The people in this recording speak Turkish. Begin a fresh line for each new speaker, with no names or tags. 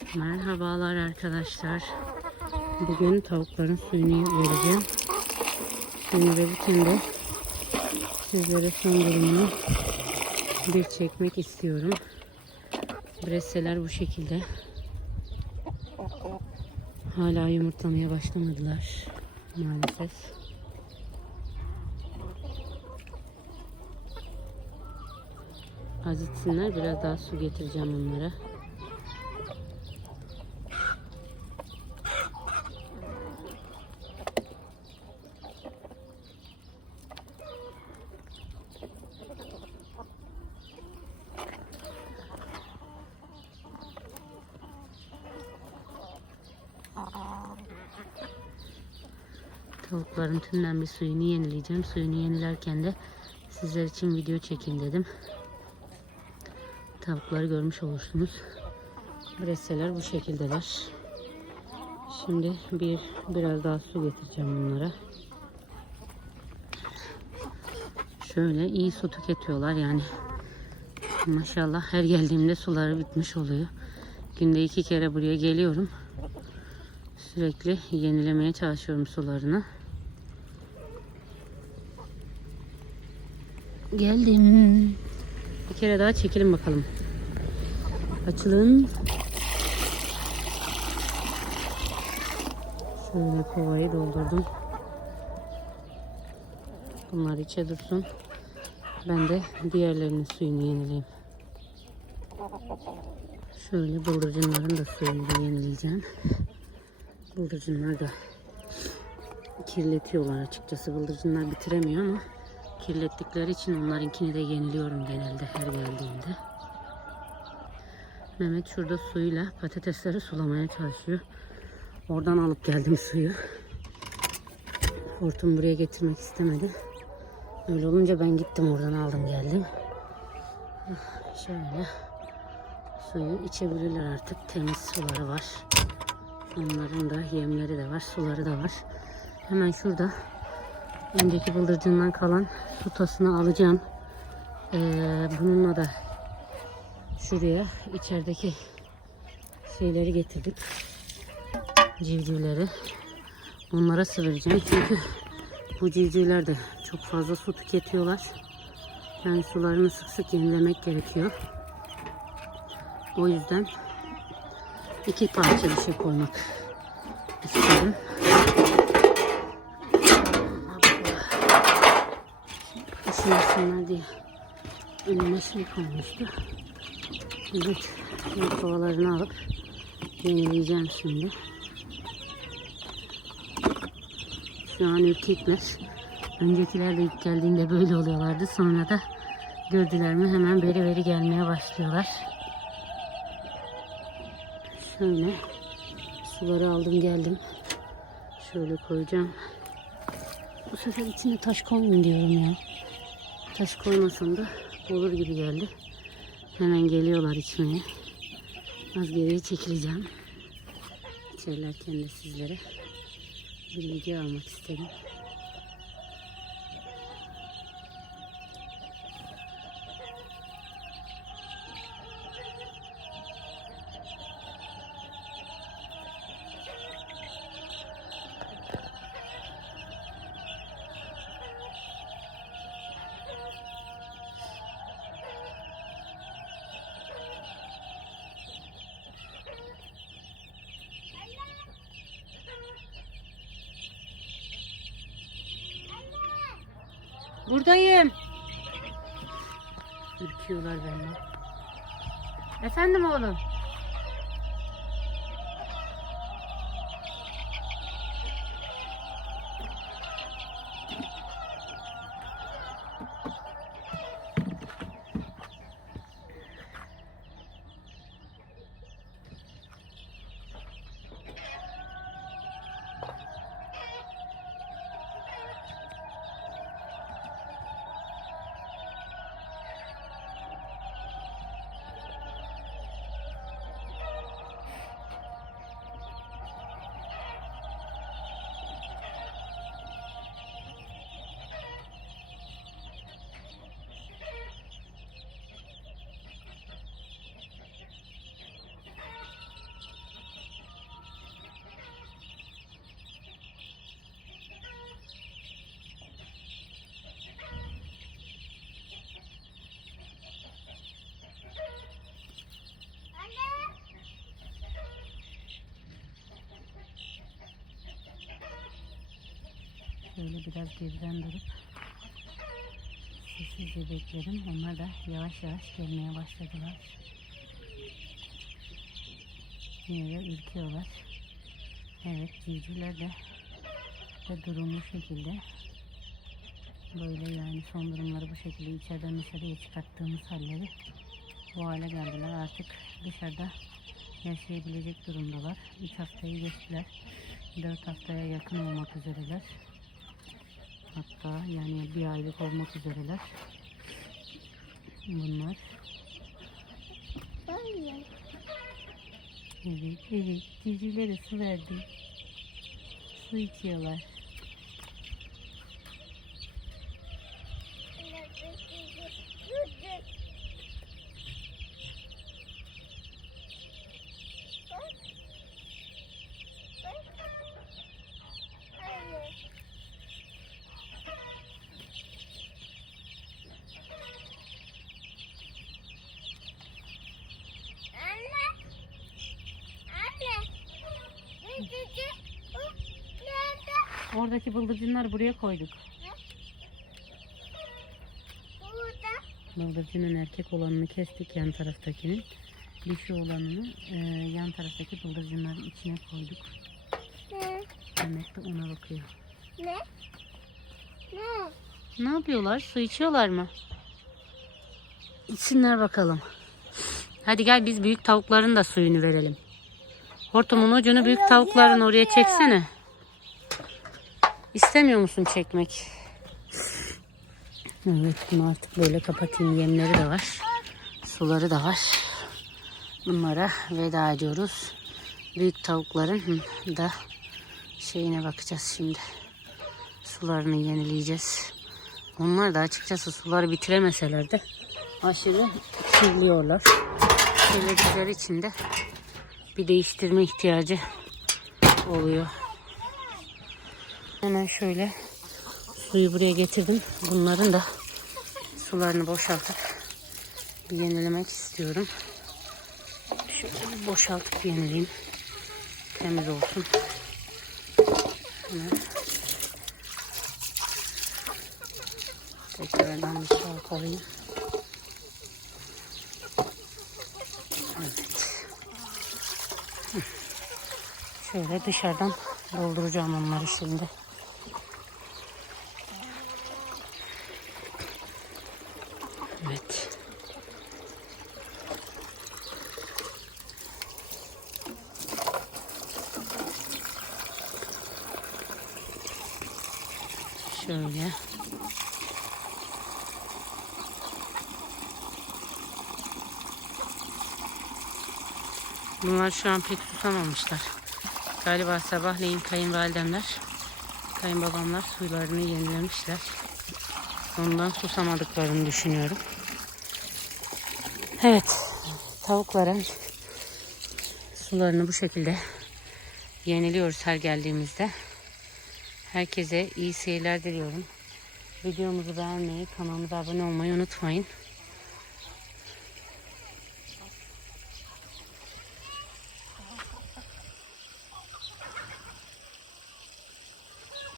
Merhabalar arkadaşlar. Bugün tavukların suyunu vereceğim. Şimdi ve bütün de sizlere son durumunu bir çekmek istiyorum. Breseler bu şekilde. Hala yumurtlamaya başlamadılar maalesef. Azitsinler biraz daha su getireceğim onlara. Tavukların tümden bir suyunu yenileyeceğim. Suyunu yenilerken de sizler için video çekeyim dedim. Tavukları görmüş olursunuz. Breseler bu şekildeler. Şimdi bir biraz daha su getireceğim bunlara. Şöyle iyi su tüketiyorlar yani. Maşallah her geldiğimde suları bitmiş oluyor. Günde iki kere buraya geliyorum. Sürekli yenilemeye çalışıyorum sularını. Geldim. Bir kere daha çekelim bakalım. Açılın. Şöyle kovayı doldurdum. Bunlar içe dursun. Ben de diğerlerinin suyunu yenileyim. Şöyle bıldırcınların da suyunu yenileyeceğim. Bıldırcınlar da kirletiyorlar açıkçası. Bıldırcınlar bitiremiyor ama kirlettikleri için onlarınkini de yeniliyorum genelde her geldiğinde. Mehmet şurada suyla patatesleri sulamaya çalışıyor. Oradan alıp geldim suyu. Hortum buraya getirmek istemedi. Öyle olunca ben gittim oradan aldım geldim. Şöyle suyu içebilirler artık. Temiz suları var. Onların da yemleri de var, suları da var. Hemen şurada önceki bıldırcından kalan su tasını alacağım. Ee, bununla da şuraya içerideki şeyleri getirdik. Civcivleri. Onlara sıvıracağım çünkü bu civcivler de çok fazla su tüketiyorlar. Yani sularını sık sık yenilemek gerekiyor. O yüzden iki parça bir şey koymak istedim. Üşümesinler diye önüme şey koymuştu. Evet, kovalarını alıp yenileyeceğim şimdi. Şu an ürkekler. Öncekiler de ilk geldiğinde böyle oluyorlardı. Sonra da gördüler mi hemen beri beri gelmeye başlıyorlar. Şöyle suları aldım geldim. Şöyle koyacağım. Bu sefer içine taş koymayın diyorum ya. Taş koymasam da olur gibi geldi. Hemen geliyorlar içmeye. Az geriye çekileceğim. İçerlerken de sizlere bir video almak istedim. Buradayım. Ürküyorlar benden. Efendim oğlum. Biraz geriden durup sessizce bekledim. Onlar da yavaş yavaş gelmeye başladılar. Yine de ürküyorlar. Evet civcivler de, de durumu şekilde. Böyle yani son durumları bu şekilde içeriden dışarıya çıkarttığımız halleri bu hale geldiler. Artık dışarıda yaşayabilecek durumdalar. 3 haftayı geçtiler. 4 haftaya yakın olmak üzereler. Hatta yani bir aylık olmak üzereler. Bunlar. Evet, evet. Civcivlere su verdim. Su içiyorlar. Oradaki bıldırcınları buraya koyduk.
Burada.
Bıldırcının erkek olanını kestik yan taraftakinin. Dişi olanını e, yan taraftaki bıldırcınların içine koyduk.
Ne?
Demek de ona bakıyor.
Ne? Ne?
Ne yapıyorlar? Su içiyorlar mı? İçsinler bakalım. Hadi gel biz büyük tavukların da suyunu verelim. Hortumun ucunu büyük tavukların oraya çeksene. İstemiyor musun çekmek? Evet bunu artık böyle kapatayım. Yemleri de var. Suları da var. Bunlara veda ediyoruz. Büyük tavukların da şeyine bakacağız şimdi. Sularını yenileyeceğiz. Onlar da açıkçası suları bitiremeseler de aşırı kirliyorlar. Kirledikleri için de bir değiştirme ihtiyacı oluyor. Hemen şöyle suyu buraya getirdim. Bunların da sularını boşaltıp bir yenilemek istiyorum. Şöyle boşaltıp yenileyim. Temiz olsun. Hemen Tekrardan bir çalkalayayım. Evet. Şöyle dışarıdan dolduracağım onları şimdi. Evet. Şöyle. Bunlar şu an pek susamamışlar. Galiba sabahleyin kayınvalidemler, kayınbabamlar suylarını yenilemişler. Ondan susamadıklarını düşünüyorum. Evet, tavukların sularını bu şekilde yeniliyoruz her geldiğimizde. Herkese iyi seyirler diliyorum. Videomuzu beğenmeyi, kanalımıza abone olmayı unutmayın.